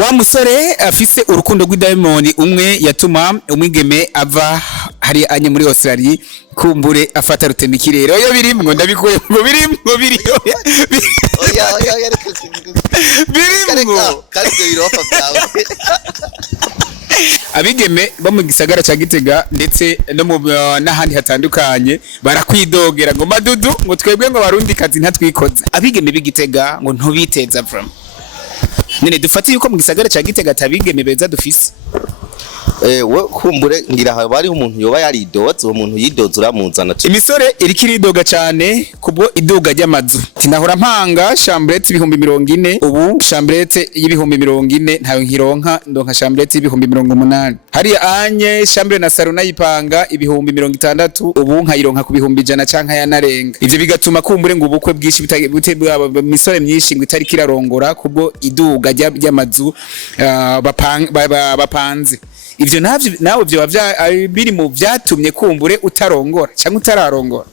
Wa musore afise urukundo rw'Diamond umwe yatuma umwigeme ava hari anye muri Australia kumbure afata rutemikirero oyo birimwo ndabikuye ngo birimwo oya birimwo kariko birofa byawe abigeme bo mu gisagara ca Gitega ndetse no mu n'ahandi hatandukanye barakwidogera ngo madudu ngo twebwe ngo barundi kazi ntatwikoza abigeme b'Igitega ngo ntubiteza from nene dufati yuko mu gisagara ca Gitega tabigeme beza dufise we kumbure ngira habari umuntu yoba yaridoze uwo muntu yidoze uramuzana imisore irikiridoga cyane kubwo iduga ry'amazu tinahora mpanga chambrette 40 ubu chambrette y'ibihumbi 40 ntayo nkironka ndonka chambrette y'ibihumbi 80 hari anye chambre na salon nayipanga ibihumbi 60 ubu nkayironka ku bihumbi 100 canka yanarenga ivyo bigatuma kumbure ngo ubukwe bwishi butebwa misore myinshi ngo itari kirarongora kubwo iduga ry'amazu bapanze ivyo navyo nawe byo biri mu vyatumye kumbure utarongora cyangwa utararongora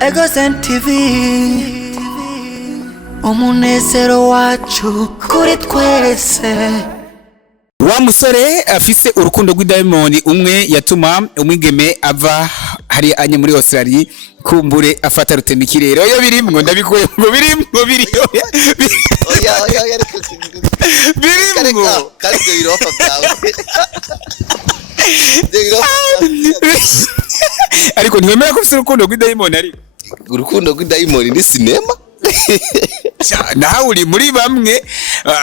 Ego TV umunezero wacu kuri twese. Wa musore afise urukundo rw'Diamond umwe yatuma umwigeme ava hari anye muri Australia kumbure afata rutemikirero oyo birimwo ndabikuye ngo birimwo oya birimwo kariko birofa byawe ariko ntiwemera ko ufise urukundo rw'Diamond ari urukundo rw'Diamond ni sinema nawe uri muri bamwe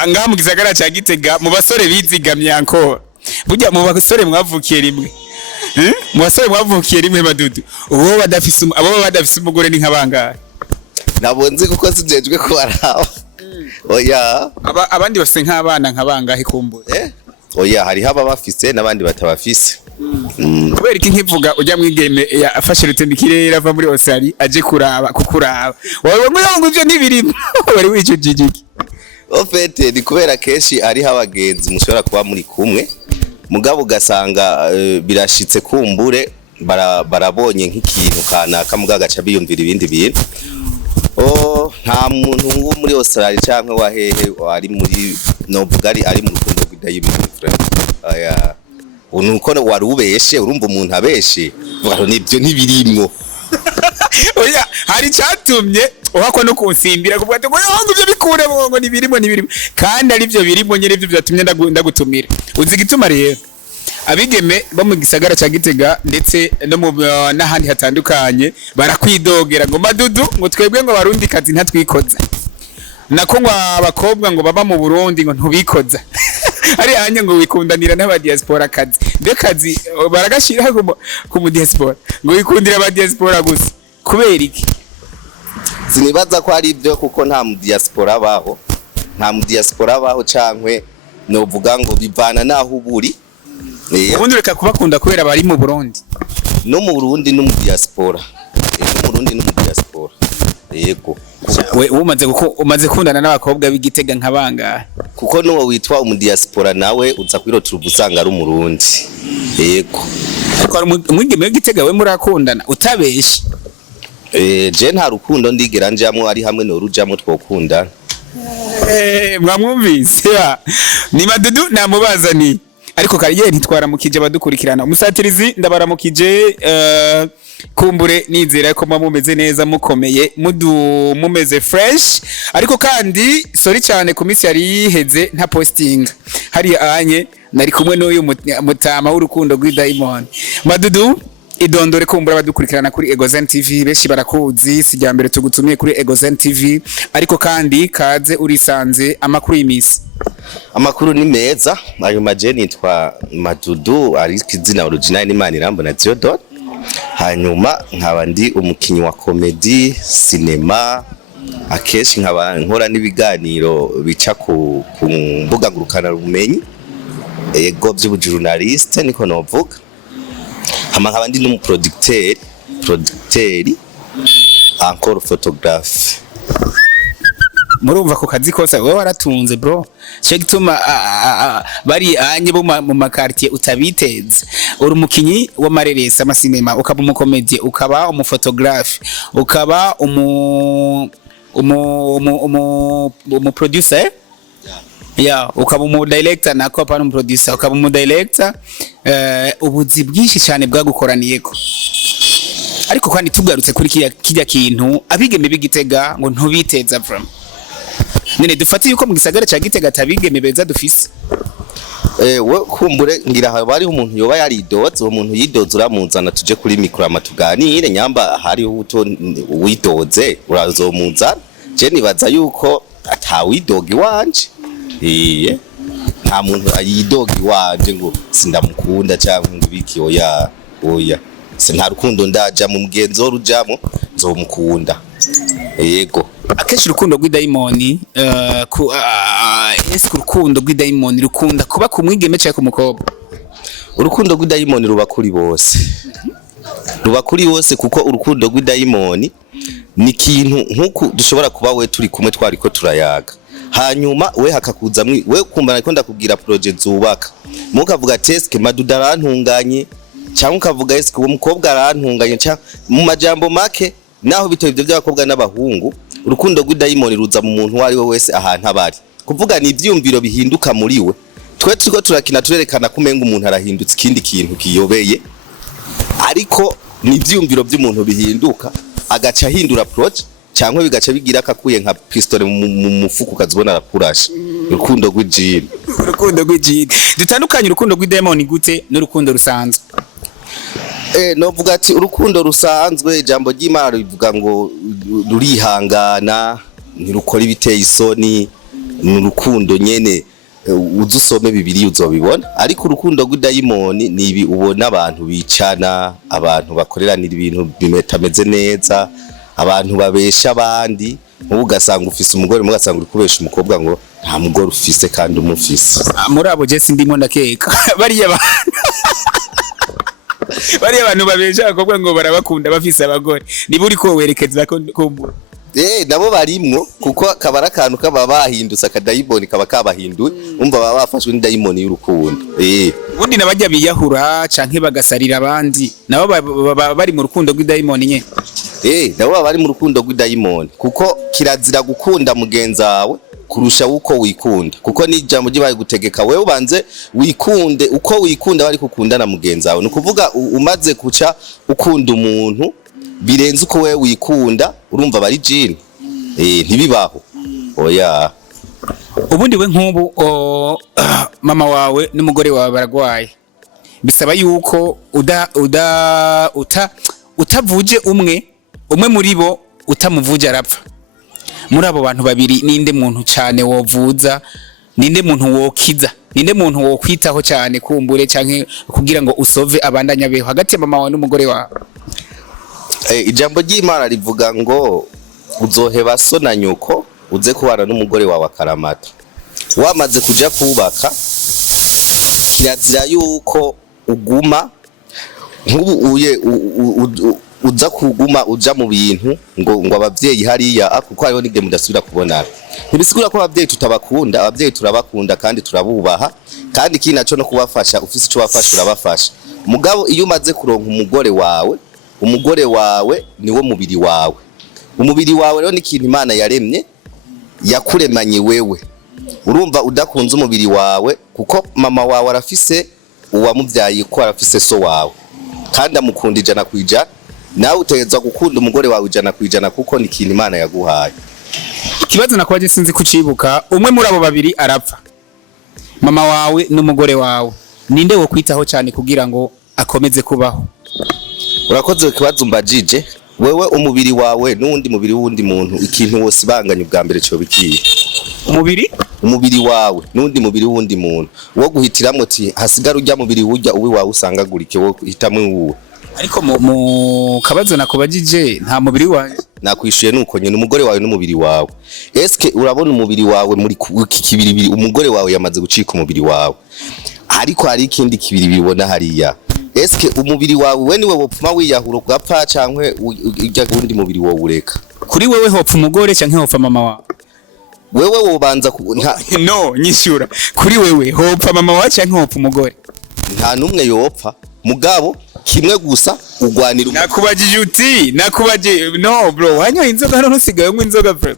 ngaha mu gisagara ca Gitega mu basore bizigamye encore burya mu basore mwavukiye rimwe mu basore mwavukiye rimwe madudu uwo badafise umugore ni nk'abangahe nabonze kuko sijejwe ko baraho oya abandi bafise nk'abana nk'abangahe kumbure oya hari haba bafise nabandi batabafise kubera iki nkivuga ujya mwigeme afashe rutemikirere ava muri Australia aje kukuraba wowe ngo ivyo ntibirimo bari wico jijiki ofete ni kubera keshi ari habagenzi mushobora kuba muri kumwe mugabo ugasanga birashitse kumbure barabonye nk'ikintu kanaka mugaga ca biyumvira ibindi bintu nta muntu wo muri Australia canke wahehe ari muri Nobugari ari mu rukundo rw'Diamond aya unuko warubeshe urumva umuntu abeshe vuga nibyo ntibirimwo oya hari cyatumye uhako no kunsimbira kuvuga ngo yongo byo bikure ngo nibirimo kandi ari byo birimo nyere byo byatumye ndagutumira uzi gituma rero abigeme bo mu gisagara ca Gitega ndetse no mu n'ahandi hatandukanye barakwidogera ngo madudu ngo twebwe ngo barundi kazi ntatwikoza nako ngo abakobwa ngo baba mu Burundi ngo ntubikoza ari anye ngo wikundanira n'aba diaspora kazi mbe kazi baragashira ku mu diaspora ngo wikundira aba diaspora gusa kubera iki sinibaza ko ari ibyo kuko nta mu diaspora baho cankwe no vuga ngo bivana naho uburi ubundi reka kubakunda kubera bari mu Burundi no mu Burundi no mu diaspora yego we umaze kundana n'abakobwa b'Igitega nk'abangahe kuko nuwo witwa umudiaspora nawe uza kwirotira ubusanga ari umurundi yego ariko umwigeme w'Igitega we murakundana utabeshe je nta rukundo ndigera njamwe ari hamwe no rujamo twokundana mwamwumvise ni madudu namubazani ariko kariye ntitwaramukije abadukurikirana umusatirizi ndabaramukije kumbure nizera ko mumeze neza mukomeye mumeze fresh ariko kandi sorry cyane ku minsi yari yiheze nta posting hari anye nari kumwe n'uyu mutama w'urukundo rw'Diamond madudu idondore kumbura abadukurikirana kuri Egozen TV beshi barakuzi sijya mbere tugutumiye kuri Egozen TV ariko kandi kaze urisanze amakuru y'imisi amakuru ni meza ayo majeni nitwa Madudu ari kizina original ni Manirambona Theodore hanyuma nkaba ndi umukinyi wa comedy cinema akeshi nkaba nkora n'ibiganiro bica ku mbuga ngurukana bumenyi ego by'ubujournaliste niko novuga nkaba ndi n'umuproducteur encore photographe murumva ko kazi kose wowe waratunze bro cyo gituma bari anye bo mu makartier utabiteze uri umukinyi w'amareresa amasinema ukaba umukomedie ukaba umufotographe ukaba umu producer ya ukaba umu director nako apana umu producer ukaba umu director ubuzi bwinshi cyane bwagukoraniyeko ariko kandi tugarutse kuri kijya kintu abigeme b'Igitega ngo ntubiteza from nene dufati yuko mu gisagara ca Gitega atabigeme beza dufise we kumbure ngira habari umuntu yoba yaridoze umuntu yidoze uramuzana tuje kuri mikro amatuganire nyamba hari uto widoze urazomuzana je nibaza yuko atawidogi wanje nta muntu ayidogi wanje ngo sindamukunda cyangwa ngo biki oya nta rukundo ndaja mu mugenzo rujamo nzomukunda yego akenshi urukundo rw'idayimoni ese urukundo rw'idayimoni rukunda kuba ku mwigeme cyangwa ku mukobwa urukundo rw'idayimoni ruba kuri bose kuko urukundo rw'idayimoni ni ikintu nk'uko dushobora kuba we turi kumwe twariko turayaga hanyuma we hakakuza we kumva nako ndakubwira project zubaka mukavuga teske maduda arantunganye cyangwa ukavuga ese uwo mukobwa arantunganye cyangwa mu majambo make naho bitoye ibyo by'abakobwa n'abahungu urukundo rw'idayimoni ruza mu muntu wari we wese ahantu abari kuvuga ni ivyumviro bihinduka muri we twe turiko turakina turerekana kumenga umuntu arahindutse ikindi kintu kiyobeye ariko ni ivyumviro by'umuntu bihinduka agaca hindura approach cyangwa bigaca bigira akakuye nka pistole mu mufuko kazibona arakurasha urukundo rw'ijini dutandukanye urukundo rw'idayimoni gute n'urukundo rusanzwe novuga ati urukundo rusanzwe ijambo ry'Imana rivuga ngo rurihangana ntirukora ibiteye isoni n'urukundo nyene uzusome Bibiliya uzobibona ariko urukundo rw'idayimoni ni ibi ubona abantu bicana abantu bakoreranira ibintu bimetameze neza abantu babesha abandi ugasanga ufise umugore mugasanga uri kubesha umukobwa ngo nta mugore ufise kandi umufise muri abo je sindimo ndakeka bariya abantu babesha abakobwa ngo barabakunda bafise abagore niba uri ko werekeza ko nabo barimwo kuko kabara akantu kaba bahindutse akadayimoni kaba kabahinduye umva baba bafashwe n'idayimoni y'urukundo ubundi nabajya biyahura canke bagasarira abandi nabo bari mu rukundo rw'idayimoni nye nabo bari mu rukundo rw'idayimoni kuko kirazira gukunda mugenza wawe kurusha uko wikunda kuko ni ijambo gibaye gutegeka wewe ubanze wikunde uko wikunda bari kukundana mugenza wawe nukuvuga umaze kuca ukunda umuntu birenze uko wewe wikunda urumva bari jini ntibibaho oya ubundi we nk'ubu mama wawe n'umugore wawe baragwaye bisaba yuko utavuje umwe muri bo utamuvuje arapfa muri abo bantu babiri ninde muntu cyane wovuza ninde muntu wokiza ninde muntu wokwitaho cyane kumbure canke kugira ngo usove abandanya beho hagati ya mama wawe n'umugore wawe ijambo ry'Imana rivuga ngo uzoheba so na nyuko uze kubana n'umugore wawe akaramata wamaze kuja kubaka kirazira yuko uguma nk'ubu uza kuguma uja mu bintu ngo abavyeyi hariya kuko hariho nige mudasubira kubonana ntibisigura ko abavyeyi tutabakunda abavyeyi turabakunda kandi turabubaha kandi iki naco no kubafasha ufise ico wafasha urabafasha mugabo iyo umaze kuronka umugore wawe niwo mubiri wawe umubiri wawe rero ni ikintu Imana yaremye yakuremanye wewe urumva udakunze umubiri wawe kuko mama wawe arafise uwamuvyaye ko arafise so wawe kandi amukunda ijana kwijana nawe utegezwa gukunda umugore wawe ijana kwijana kuko ni ikintu Imana yaguhaye ikibazo nakwaje sinzi kucibuka umwe muri abo babiri arapfa mama wawe n'umugore wawe ninde wo kwitaho cyane kugira ngo akomeze kubaho urakoze kibazo mbajije wewe umubiri wawe n'undi mubiri wundi muntu ikintu wose banganye ubwa mbere cyo bikiye umubiri wawe n'undi mubiri wundi muntu wo guhitiramwe ati hasigara ujya mubiri wujya uwi wawe usangagurike wo hitamwe uwo ariko mu kabazo nakubajije nta mubiri wawe nakwishuye nuko nyine umugore wawe n'umubiri wawe eske urabona umubiri wawe muri kibiri umugore wawe yamaze gucika umubiri wawe ariko hari ikindi kibiri bibona hariya eske umubiri wawe we niwe wopfuma wiyahura ugapfa cankwe ujya gundi mubiri wowe ureka kuri wewe hopfa umugore canke hopfa mama wawe wewe wobanza no nyishura kuri wewe hopfa mama wawe canke hopfa umugore nta numwe yopfa mugabo kimwe gusa ugwanira nakubajije uti no bro wanyo inzoga hano nsigaye ngo inzoga bro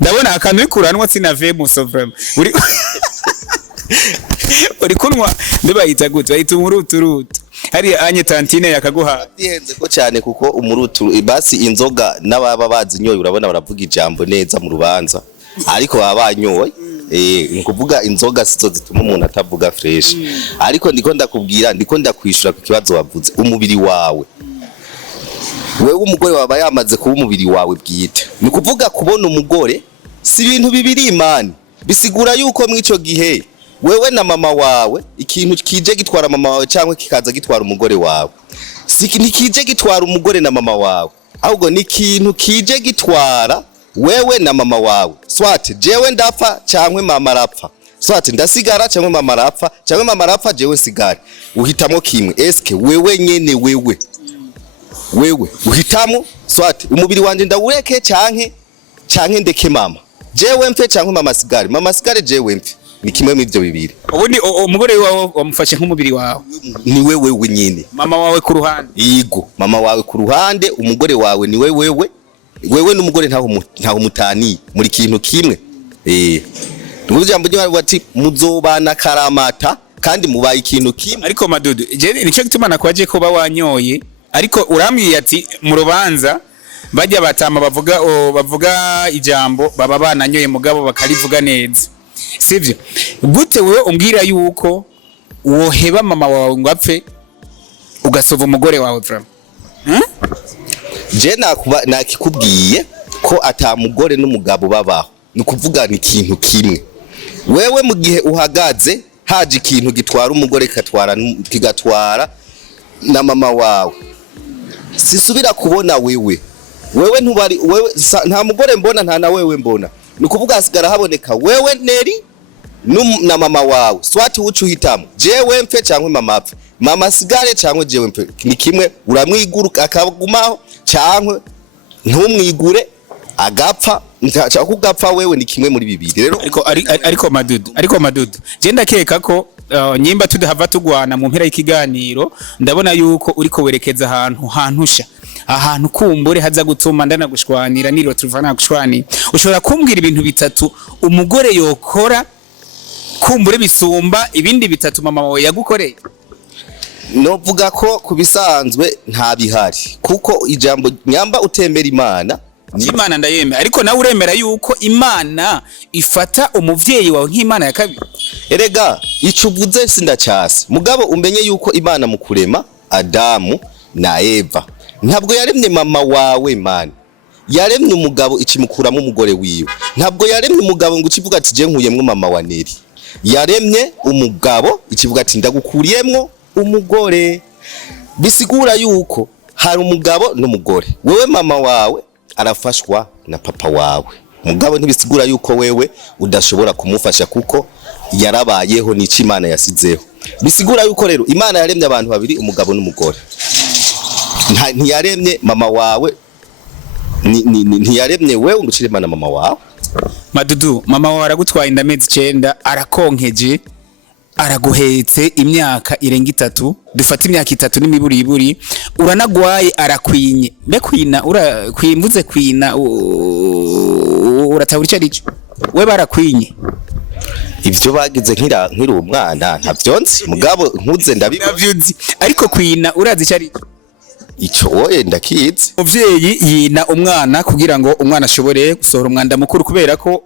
ndabona akantu ikuranwa sinave muso bro kunywa bayita gute bayita umuruturutu hari anye tantine yakaguha bihenze ko cyane kuko umurutu basi inzoga n'ababa bazinyoye urabona baravuga ijambo neza mu rubanza ariko baba banyoye nkuvuga inzoga sizo zituma umuntu atavuga fresh ariko ndiko ndakubwira ndiko ndakwishura ku kibazo wavuze umubiri wawe wewe umugore waba yamaze kuba umubiri wawe bwite ni kuvuga kubona umugore si ibintu bibiri imani bisigura yuko mwico gihe wewe na mama wawe ikintu kije gitwara mama wawe cyangwa kikaza gitwara umugore wawe ntikije gitwara umugore na mama wawe ahubwo ni ikintu kije gitwara wewe na mama wawe swate jewe ndapfa cyangwa mama arapfa swate ndasigara cyangwa mama arapfa cyangwa mama arapfa jewe sigara uhitamo kimwe eske wewe nyene wewe uhitamo swate umubiri wanje ndawureke canke ndeke mama jewe mfe cyangwa mama sigare jewe mfe ni kimwe mu ivyo bibiri ubundi umugore wawe wamufashe nk'umubiri wawe ni wewe nyine mama wawe ku ruhande yego mama wawe ku ruhande umugore wawe ni wewe n'umugore ntaho mutani muri kintu kimwe ngo jambo ryo bati muzobana karamata kandi mubaye ikintu kimwe ariko Madudu je nico gituma nakwaje ko bawanyoye ariko urambwiye ati mu rubanza bajya batama bavuga ijambo baba bananyoye mugabo bakarivuga neza sivyo gute wewe umbwira yuko woheba mama wawe ngo apfe ugasova umugore wawe vraiment je nakikubwiye ko atamugore n'umugabo babaho ni kuvuga ni ikintu kimwe wewe mu gihe uhagaze haje ikintu gitwara umugore kigatwara na mama wawe sisubira kubona wewe ntubari wewe nta mugore mbona nta na wewe mbona ni kuvuga hasigara haboneka wewe Neri na mama wawe swati ucuhitamo jewe mfe cyangwa mama apfe mama sigare cyangwa jewe mfe ni kimwe uramwiguruka akagumaho cyangwa ntumwigure agapfa cyangwa kugapfa wewe ni kimwe muri bibiri rero ariko Madudu je ndakeka ko nyimba tudahava tugwana mu mpera y'ikiganiro ndabona yuko uriko werekeza ahantu ahantu kumbure haza gutuma ndanagushwanira niro tuvana gushwani ushobora kumbwira ibintu bitatu umugore yokora kumbure bisumba ibindi bitatu mama wawe yagukoreye novuga ko kubisanzwe nta bihari kuko ijambo nyamba utembera Imana ndayeme ariko nawe uremera yuko Imana ifata umuvyeyi wawe nk'Imana ya kabiri erega icuvuze sindacyase mugabo umenye yuko Imana mu kurema Adamu na Eva ntabwo yaremye mama wawe man yaremye umugabo ikimukuramo umugore wiwe ntabwo yaremye umugabo ngo ukivuga ati je nkuyemwe mama wa Neri yaremye umugabo ikivuga ati ndagukuriyemwo umugore bisigura yuko hari umugabo n'umugore wewe mama wawe arafashwa na papa wawe mugabo ntibisigura yuko wewe udashobora kumufasha kuko yarabayeho n'iki Imana yasizeho bisigura yuko rero Imana yaremye abantu babiri umugabo n'umugore ntiyaremye mama wawe ntiyaremye wewe ngo ucire Imana mama wawe Madudu mama wawe aragutwaye indamezi 9 arakonkeje araguhetse imyaka irenga 3 dufata imyaka 3 n'imiburiburi uranagwaye arakwinye mbe kwina kwimvuze kwina uratawurica rico we barakwinye ivyo bagize nkiri umwana ntavyonzi mugabo nkuze ndabivyuzi ariko kwina urazi cyari ico woye ndakizi umuvyeyi yina umwana kugira ngo umwana ashobore gusohora umwanda mukuru kubera ko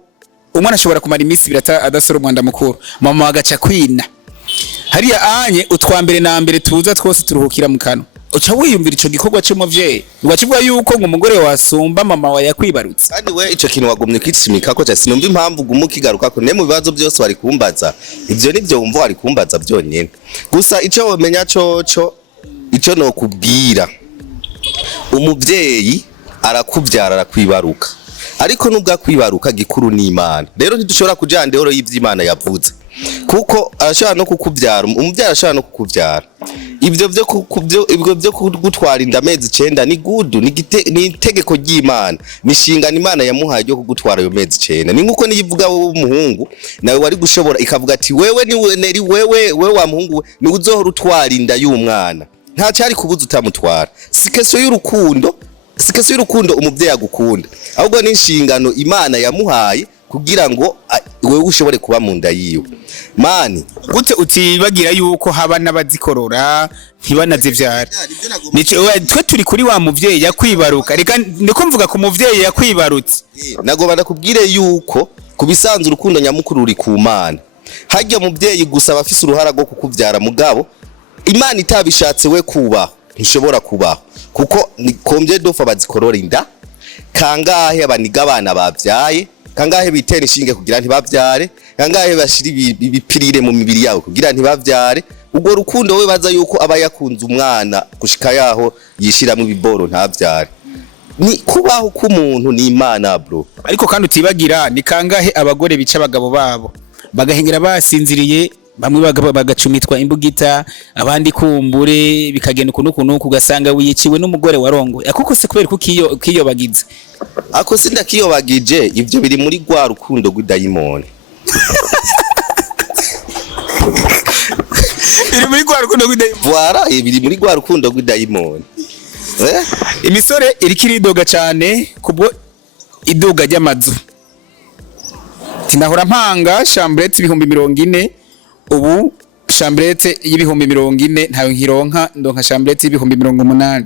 umwana ashobora kumara iminsi birata adasora umwanda mukuru mama agaca kwina hariya anye utwambere na mbere tuza twose turuhukira mu kanwa uca wiyumvira ico gikorwa c'umuvyeyi wacivuga yuko ngo umugore wasumba mama wa yakwibarutse kandi we ico kintu wagumye kwitsimika ko cyase numva impamvu gumukigaruka ko ne mu bibazo byose wari kumbaza ivyo nivyo wumva wari kumbaza byonyene gusa ico womenya coco ico no kubwira umuvyeyi arakuvyara arakwibaruka ariko nubwo akwibaruka gikuru ni Imana rero ntidushobora kujana ndero y'ivy'Imana yavuze kuko arashobora no kukuvyara umuvyara arashobora no kukuvyara ibyo byo kugutwara indamezi 9 ni gudu ni itegeko ry'Imana nishingana Imana yamuhaye ryo kugutwara yo mezi 9 ni nkuko niyivuga wowe umuhungu nawe wari gushobora ikavuga ati wewe ni Neri wewe wa muhungu ni uzohora utwara inda y'umwana nta cyari kubuza utamutwara sikeso y'urukundo umuvyeyi agukunda ahubwo ni inshingano Imana yamuhaye kugira ngo wewe ushobore kuba mu nda yiwe mani. gute utibagira yuko haba n'abazikorora ntibanazivyara? Twe turi kuri wa muvyeyi yakwibaruka, reka ndiko mvuga ku muvyeyi yakwibarutse. Nagomba ndakubwire yuko kubisanzwe urukundo nyamukuru ruri ku Mana. Hajya muvyeyi gusa bafise uruhara rwo kukuvyara, mugabo Imana itabishatse we kubaho ntishobora kubaho, kuko ni kombye dofa bazikorora inda. Kangahe abaniga abana bavyaye, kangahe bitera inshinge kugira ntibavyare, kangahe bashira ibipirire mu mibiri yabo kugira ntibavyare. Ubwo rukundo we baza yuko aba yakunze umwana gushika yaho yishiramo ibiboro ntavyare. Ni kubaho k'umuntu ni Imana bro. Ariko kandi utibagira ni kangahe abagore bica abagabo babo bagahengera basinziriye, bamwe bagacumitwa imbugita, abandi kumbure bikagenda ukuntu ugasanga wiyiciwe n'umugore warongoye. Akuko se kubera kukiyobagiza ako sindakiyobagije, ivyo biri muri gwa rukundo rw'idayimoni. Biri muri gwa rukundo rw'idayimoni. Voilà, biri muri gwa rukundo rw'idayimoni. Imisore irikiridoga cyane kubwo iduga ry'amazu. Tinahora mpanga chambrette 40, ubu chambrette y'ibihumbi 40 ntayo nkironka, ndonka chambrette y'ibihumbi 80.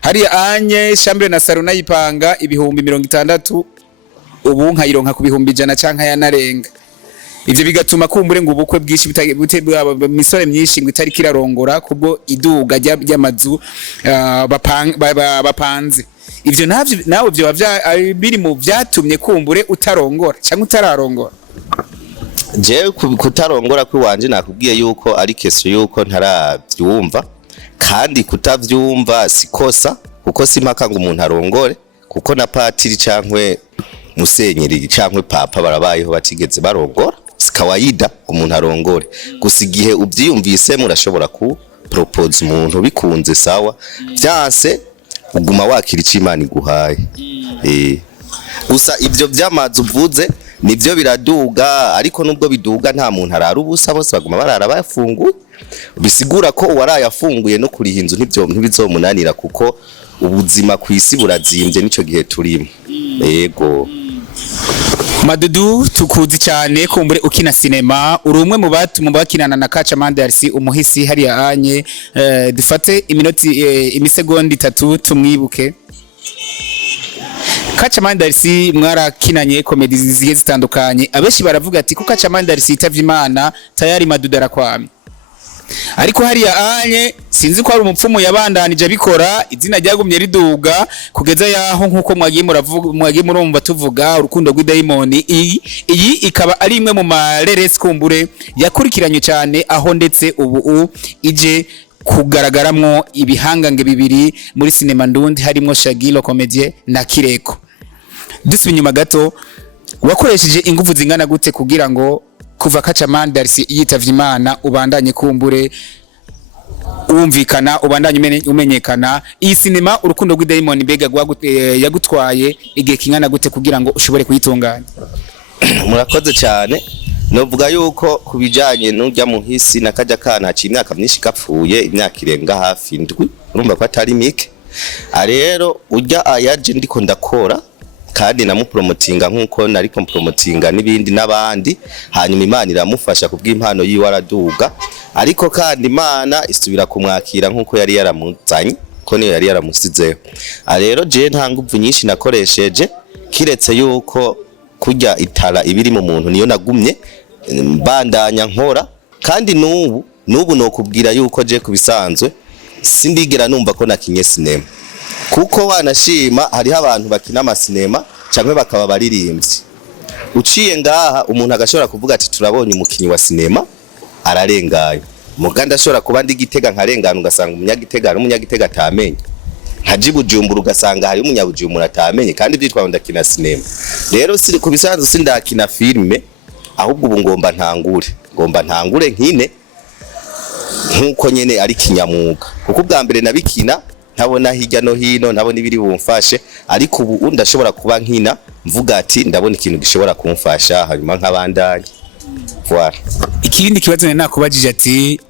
Hariya anye chambre na salon nayipanga ibihumbi 60, ubu nkayironka ku bihumbi 100 canka yanarenga. Ivyo bigatuma kumbure ngo ubukwe bwishi misore myinshi ngo itari kirarongora kubwo iduga ry'amazu bapanze. Ivyo navyo nawe byo biri mu vyatumye kumbure utarongora cyangwa utararongora. Je kutarongora kwiwanje nakubwiye yuko ari keso yuko ntaravyumva, kandi kutavyumva sikosa, kuko simpaka ngo umuntu arongore, kuko na patiri cankwe musenyeri cankwe papa barabayeho batigeze barongora. Sikawaida umuntu arongore, gusa igihe uvyiyumvise murashobora ku propose umuntu bikunze sawa, byanse uguma wakira icimana iguhaye. Gusa ivyo vyamazi uvuze nivyo biraduga, ariko nubwo biduga nta muntu arara ubusa, bose baguma barara bafunguye. Bisigura ko uwaraye afunguye no kuriha inzu ntibizomunanira, kuko ubuzima kwisi burazimvye nico gihe turimo. Yego Madudu, tukuzi cyane kumbure ukina sinema, uri umwe mu bakinana na Kacaman Darcy umuhisi hariya anye. Dufate imisegonda 3 tumwibuke. Kacaman Darcy mwarakinanye komedi zigiye zitandukanye, abeshi baravuga ati ko Kacaman Darcy yitavye Imana tayari Madudu arakwamye. Ariko hariya anye sinzi ko ari umupfumu yabandanije bikora, izina ryagumye riduga kugeza yaho nkuko mwagiye murumva tuvuga urukundo rw'idayimoni. Iyi ikaba ari imwe mu mareresi kumbure yakurikiranye cyane, aho ndetse ubu ije kugaragaramwo ibihangange bibiri muri sinema ndundi, harimo Shagilo Comedie na Kireko. Dusubiye inyuma gato, wakoresheje ingufu zingana gute kugira ngo kuva Kacaman Darcy yitavye Imana ubandanye kumbure umvikana, ubandanye umenyekana? Iyi sinema urukundo rw'idayimoni mbega yagutwaye igihe kingana gute kugira ngo ushobore kuyitunganya? Murakoze cyane. Novuga yuko kubijanye n'urya muhisi nakajya kana imyaka myinshi kapfuye, imyaka irenga hafi 7, urumva ko atari mike. Rero urya ayaje ndiko ndakora, kandi namupromotinga nkuko nariko promotinga nibindi nabandi, hanyuma Imana iramufasha kubw'impano yiwe araduga. Ariko kandi Imana isubira kumwakira nkuko yari yaramuzanye, ko niyo yari yaramusizeho. Rero je nta nguvu nyinshi nakoresheje, kiretse yuko kujya itara ibiri mu muntu niyo nagumye bandanya nkora. Kandi nubu nokubwira yuko je kubisanzwe sindigera numva ko nakinye sinema, kuko wanashima hariho abantu bakina amasinema cyangwa bakaba baririmbyi. Uciye ngaha umuntu agashobora kuvuga ati turabonye umukinyi wa sinema ararenganye, muganda ashobora kuba ndi Gitega nkarengana ugasanga umunyagitega atamenye, haji Bujumbura ugasanga hari umunyabujumbura atamenye, kandi byitwa ndakina sinema. Rero siri kubisanzwe sindakina filme, ahubwo ubu ngomba ntangure nkine nkuko nyene ari kinyamuga, kuko bwa mbere nabikina ntabona hirya no hino, ntabona ibiri bumfashe. Ariko ubu ndashobora kuba nkina mvuga ati ndabona ikintu gishobora kumfasha, hanyuma nk'abandanye. voilà. Ikindi kibazo nari nakubajije ati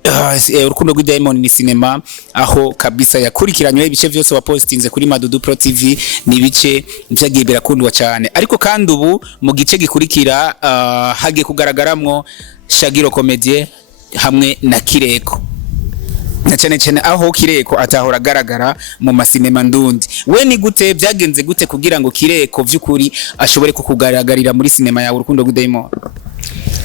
urukundo rwa Diamond ni cinema aho kabisa yakurikiranywe ibice byose wapostinze kuri Madudu Pro TV ni ibice byagiye birakundwa cyane ariko kandi ubu mu gice gikurikira hagiye kugaragaramwo Shagiro Comedie hamwe na Kireko na cyane aho Kireko atahora agaragara mu masinema ndundi we ni gute byagenze gute kugira ngo Kireko vy'ukuri ashobore kukugaragarira muri sinema yawe urukundo rwa Diamond?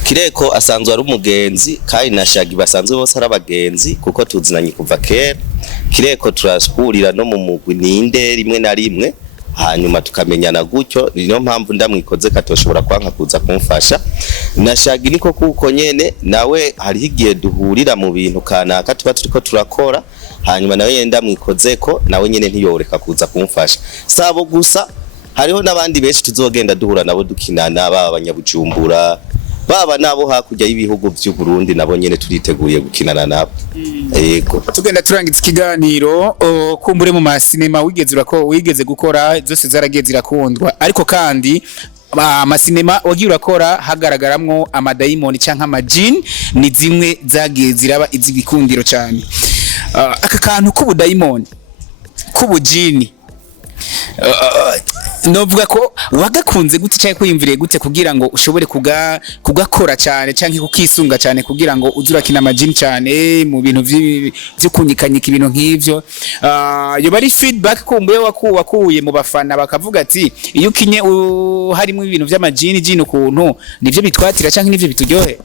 Kireko asanzwe ari umugenzi kandi na Shagi basanzwe bose ari abagenzi kuko tuzinanye kuva kera. Kireko turashurira no mu mugwi ninde rimwe na rimwe hanyuma tukamenyana gutyo, niyo mpamvu ndamwikoze katoshobora kwanka kuza kumfasha. Na Shagi niko kuko nyene nawe hari igihe duhurira mu bintu kanaka tuba turiko turakora, hanyuma nawe yenda mwikozeko nawe nyene ntiyoreka kuza kumfasha. Sabo gusa hariho nabandi benshi tuzogenda duhura nabo dukinana, baba abanyabujumbura baba nabo hakurya y'ibihugu by'u Burundi nabo nyene turiteguye gukinana nabo. Yego tugenda turangiza ikiganiro kumbure mu masinema wigeze gukora zose zaragiye zirakundwa ariko kandi amasinema wagiye urakora hagaragaramwo amadayimoni canka amajini ni zimwe zagiye ziraba izigikundiro cyane. Aka kantu k'ubudayimoni k'ubujini novuga ko wagakunze gute cyane kwiyumviriye gute kugira ngo ushobore kugakora cyane canke kukisunga cyane kugira ngo uzurakina amajini cyane mu bintu byo kunyikanyika ibintu nk'ivyo yo bari feedback kumbuye wakuye mu bafana bakavuga ati iyo ukinye harimo ibintu by'amajini jini ukuntu nivyo bitwatira canke nivyo bituryohe?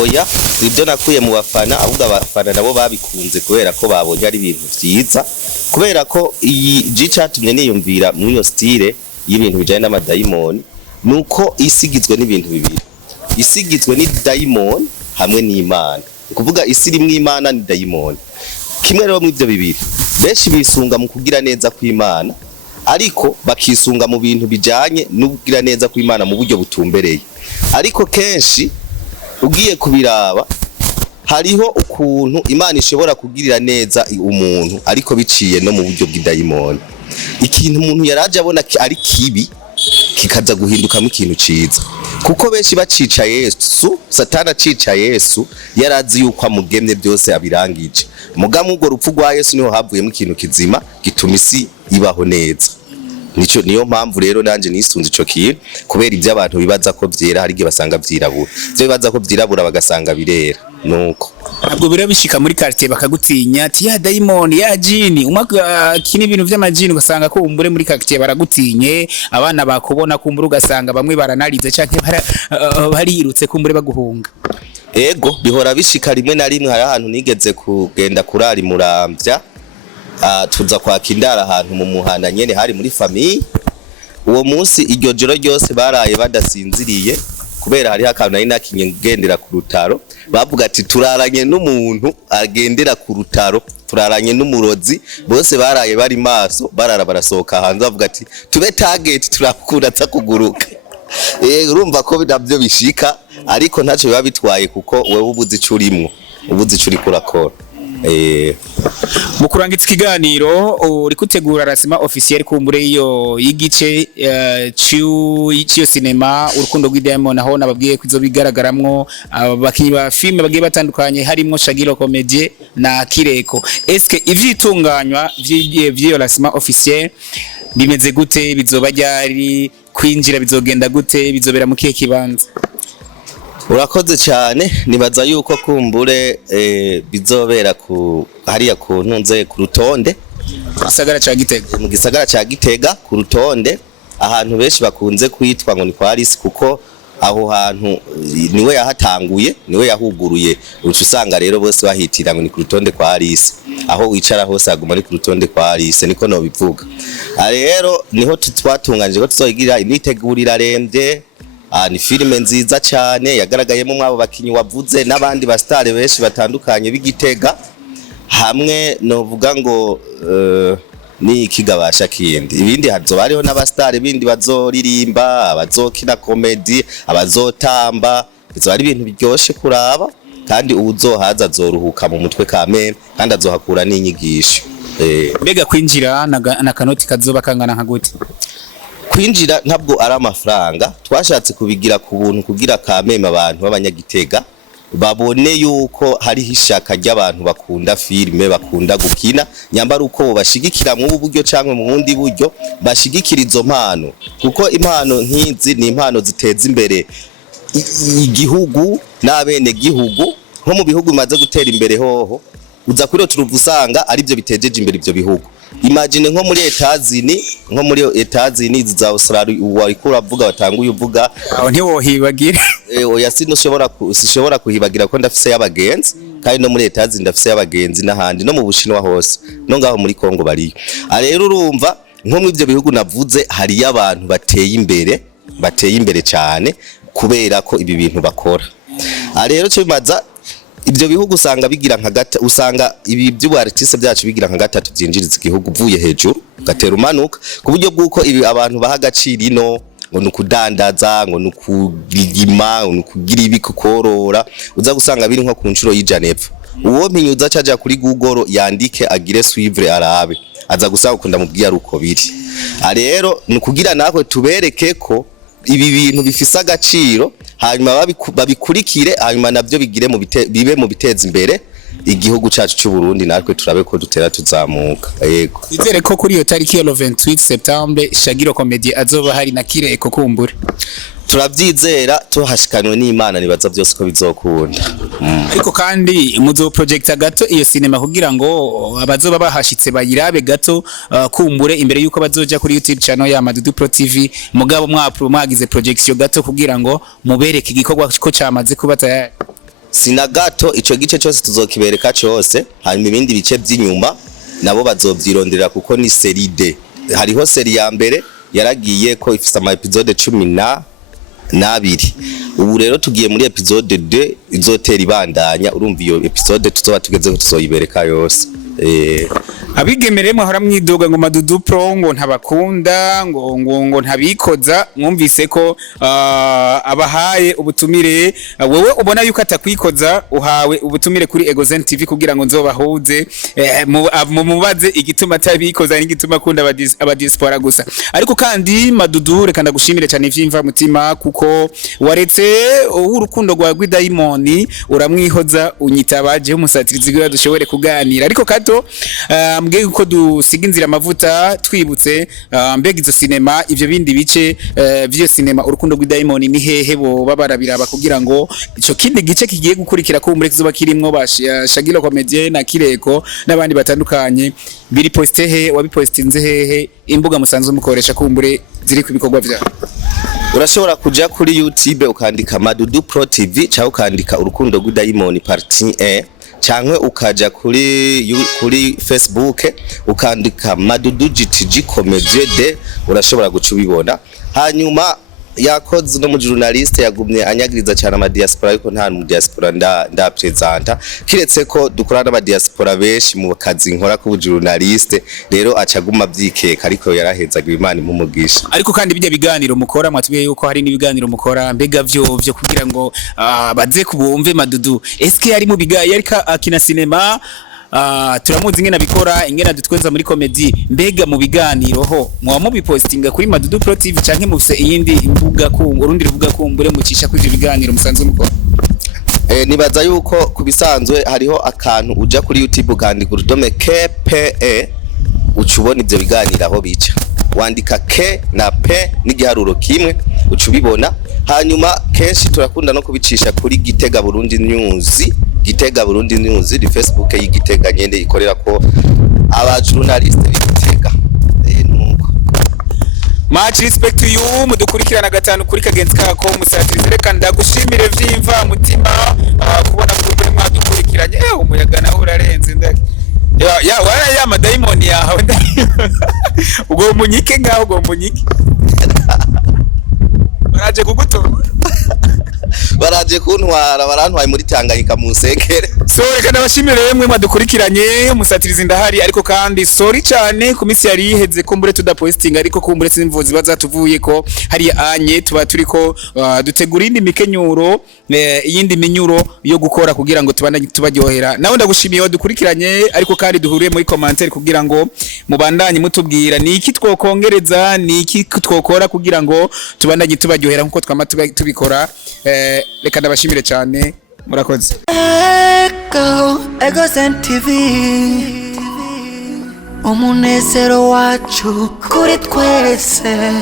Oya, ibyo nakuye mu bafana ahubwo abafana nabo babikunze kubera ko babonye ari ibintu vyiza, kubera ko iyi gicatumye niyumvira mu iyo style y'ibintu bijanye n'amadayimoni nuko isigizwe n'ibintu bibiri. Isigizwe ni dayimoni hamwe n'Imana. Kuvuga isi rimwe Imana ni dayimoni. Kimwe rero mu ivyo bibiri benshi bisunga mu kugira neza kw'Imana ariko bakisunga mu bintu bijanye no kugira neza kw'Imana mu buryo butumbereye. Ariko kenshi ugiye kubiraba hariho ukuntu Imana ishobora kugirira neza umuntu ariko biciye no mu buryo bw'idayimoni. Ikintu umuntu yaraje abona ari kibi kikaza guhindukamo ikintu ciza, kuko benshi bacica Yesu, Satana acica Yesu yarazi yuko amugemye byose abirangije. Mugamo urwo rupfu rwa Yesu niho havuyemo ikintu kizima gituma isi ibaho neza. Niyo mpamvu rero nanje nisunze ico kintu kubera ibyo abantu bibaza ko vyera hari gihe basanga vyirabura. Byo bibaza ko vyirabura bagasanga birera. Nuko ntabwo birabishika muri quartier bakagutinya ati ya Diamond ya jini umwaka kini ibintu by'amajini ugasanga ko umbure muri quartier baragutinye, abana bakubona kumbura ugasanga bamwe baranarize canke barirutse kumbure baguhunga. Ego bihora bishika rimwe na rimwe. Hari ahantu nigeze kugenda kurari Muramvya, tuza kwakindara ahantu mu muhanda nyene hari muri famille. Uwo munsi iryo joro ryose baraye badasinziriye kubera hari akantu nari nakinye ngendera ku rutaro. Bavuga ati turaranye n'umuntu agendera ku rutaro, turaranye n'umurozi, bose baraye bari maso barara barasohoka hanze bavuga ati tube target turakura za kuguruka. Urumva ko nabyo bishika ariko ntaco biba bitwaye kuko wewe ubuzi curimwo, ubuzi curi kurakora. Mu kurangitsa ikiganiro uri kutegura rasima officiel kumbure iyo y'igice cyo cinema urukundo rwa Diamond aho nababwiye ko izo bigaragaramwo abakinyi ba filme bagiye batandukanye harimo Shagiro Comedie na Kireko. Eske ivyitunganywa vy'iyo rasima officiel bimeze gute? Bizoba ryari? Kwinjira bizogenda gute? Bizobera mu kihe kibanza? Urakoze cyane. Nibaza yuko kumbure bizobera ku hariya ku ntunze ku rutonde gisagara ca Gitega, mu gisagara ca Gitega ku rutonde ahantu benshi bakunze kwitwa ngo ni kwa Alice, kuko aho hantu niwe yahatanguye, niwe yahuguruye. Usanga rero bose bahitira ngo ni ku rutonde kwa Alice, aho wicara hose aguma ari ku rutonde kwa Alice, niko no bivuga. Rero niho twatunganyije ko tuzoyigira imitegurira remvye. Ni filime nziza cyane yagaragayemo mwabo bakinyi wavuze n'abandi ba star benshi batandukanye b'Igitega, hamwe novuga ngo ni ikigabasha kindi. Ibindi hazo bariho n'aba star bindi bazoririmba, abazokina comedy, abazotamba. Bizo ari ibintu biryoshe kuraba kandi uzohaza azoruhuka mu mutwe kamene kandi azohakura n'inyigisho. Mbega kwinjira na kanoti kazoba kangana nka gute? kwinjira ntabwo ari amafaranga, twashatse kubigira ku buntu kugira kameme abantu b'abanyagitega babone yuko hariho ishaka ry'abantu bakunda filime bakunda gukina, nyambara uko bashigikira mu buryo cyangwa mu bundi buryo bashigikira izo mpano, kuko impano nk'izi ni impano ziteza imbere igihugu n'abene gihugu. Nko mu bihugu bimaze gutera imbere hoho uza kuri turuvu usanga ari byo bitejeje imbere ibyo bihugu. Imagine nko muri Etazini za Australia wariko uravuga watanguye uvuga aho ntiwohibagire oya sishobora kuhibagira ko ndafise y'abagenzi, kandi no muri Etazini ndafise y'abagenzi n'ahandi no mu Bushinwa hose no ngaho muri Kongo bariyo. Rero urumva nko mu ibyo bihugu navuze hari y'abantu bateye imbere cyane kubera ko ibi bintu bakora. Rero cyo bimaza ibyo bihugu usanga bigira usanga ibi by'ubartiste byacu bigira nka gatatu byinjiriza igihugu uvuye hejuru gatera umanuka, ku buryo bw'uko ibi abantu baha agaciro ino ngo nukudandaza ngo nukubigima nukugira ibikukorora uza gusanga biri nko ku nshuro y'Ijanepfo. Uwo mpinyuza caja kuri Google yandike agire suivre arabe aza gusanga ukunda mubwiya ruko biri. Rero nukugira nakwe tubereke ko ibi bintu bifise agaciro, hanyuma babikurikire, hanyuma navyo bibe mu biteza imbere igihugu cyacu cy'u Burundi, natwe turabe ko dutera tuzamuka. Yego izere ko kuri iyo tariki ya 28 Septembre Shagiro Comedy azoba hari na Kireko kumbure. Turabyizera tuhashikanwe n'Imana nibaza byose ko bizokunda. Ariko kandi muzo project gato iyo cinema kugira ngo abazoba bahashitse bayirabe gato kumbure imbere yuko bazoja kuri YouTube channel ya Madudu Pro TV, mugabo mwagize projection gato kugira ngo mubereke igikorwa ko cyamaze kuba tayari. Sina gato ico gice cyose tuzokibereka cyose, hanyuma ibindi bice by'inyuma nabo bazovyironderera kuko ni série D. Hariho série ya mbere yaragiye ko ifite ama episode 12. Ubu rero tugiye muri episode 2 izotera ibandanya, urumva iyo episode tuzoba tugezeho tuzoyibereka yose. Abigemere mahora mwidoga ngo Madudu Pro ngo ntabakunda ngo ntabikoza, mwumvise ko abahaye ubutumire, wewe ubona yuko atakwikoza uhawe ubutumire kuri Egozen TV kugira ngo nzobahuze mubaze igituma atabikoza n'igituma akunda abadiaspora gusa. Ariko kandi Madudu reka ndagushimire cyane vyimva mutima kuko waretse urukundo rwa Diamond uramwihoza unyitabaje umusatirizi gwa dushobore kuganira. Ariko kato mbege uko dusiga inzira amavuta twibutse mbege izo cinema ivyo bindi bice vyo cinema urukundo rwa Diamond ni hehe bo babarabiraba kugira ngo ico kindi gice kigiye gukurikira ko umureke zoba kirimwo Shagiro Comedy na Kireko n'abandi batandukanye biri poste he wabipostinze hehe imbuga musanzwe mukoresha kumbure ziri ku bikorwa vya. Urashobora kuja kuri YouTube ukandika Madudu Pro TV cyangwa ukandika urukundo rwa Diamond partie 1 cyangwa ukaja kuri Facebook ukandika Madudu GTG Comedy de urashobora gucubibona. Hanyuma yakoze no mu journaliste yagumye anyagiriza cyane ama diaspora ariko nta mu diaspora nda presenta, kiretse ko dukorana n'aba diaspora benshi mu kazi nkora ku journaliste, rero acaguma byikeka ariko yarahezaga Imana impumugisha. Ariko kandi bijya biganiro mukora mwatubwiye yuko hari nibiganiro mukora mbega vyo kugira ngo baze kubumve Madudu eske yari mu biganiro yarika akina cinema turamuzi ingena bikora ingena dutwenza muri comedy, mbega mu biganiro ho mwa mubipostinga kuri Madudu Pro TV canke mufise iyindi imbuga ku urundi ruvuga ko mbure mucisha kuri biganiro musanzwe mukora? Nibaza yuko kubisanzwe hariho akantu uja kuri YouTube ukandika urudome KPE ucubona ivyo biganiro aho bica, wandika K na P n'igiharuro kimwe ucubibona. Hanyuma kenshi turakunda no kubicisha kuri Gitega Burundi News di Facebook y'Igitega nyende ikorera ko aba journaliste b'Igitega. Nuko much respect to you mudukurikirana gatanu kuri kagenzi kako musatirize, reka ndagushimire vyimva mutima kubona kuri mwadukurikiranye umuyaga naho urarenze ndake ya wara ya Diamond yawe ugo munyike ngaho ugo munyike baraje kugutora baraje kuntwara barantwaye muri Tanganyika mu Nsekere. So reka ndabashimire yemwe mwadukurikiranye umusatirizi ndahari ariko kandi sorry cyane ku minsi yari iheze ko mbure tudaposting ariko kumbure simvuzi bazatuvuye ko hari anye tuba turiko dutegura indi mikenyuro iyindi minyuro yo gukora kugira ngo tubandanye tubaryohera. Nawe ndagushimiye wadukurikiranye ariko kandi duhuriye muri commentaire kugira ngo mubandanye mutubwira niki twokongereza niki twokora kugira ngo tubandanye tubaryohera nkuko twama tubikora. Reka ndabashimire cyane murakoze. Ego Zen TV umunezero wacu kuri twese.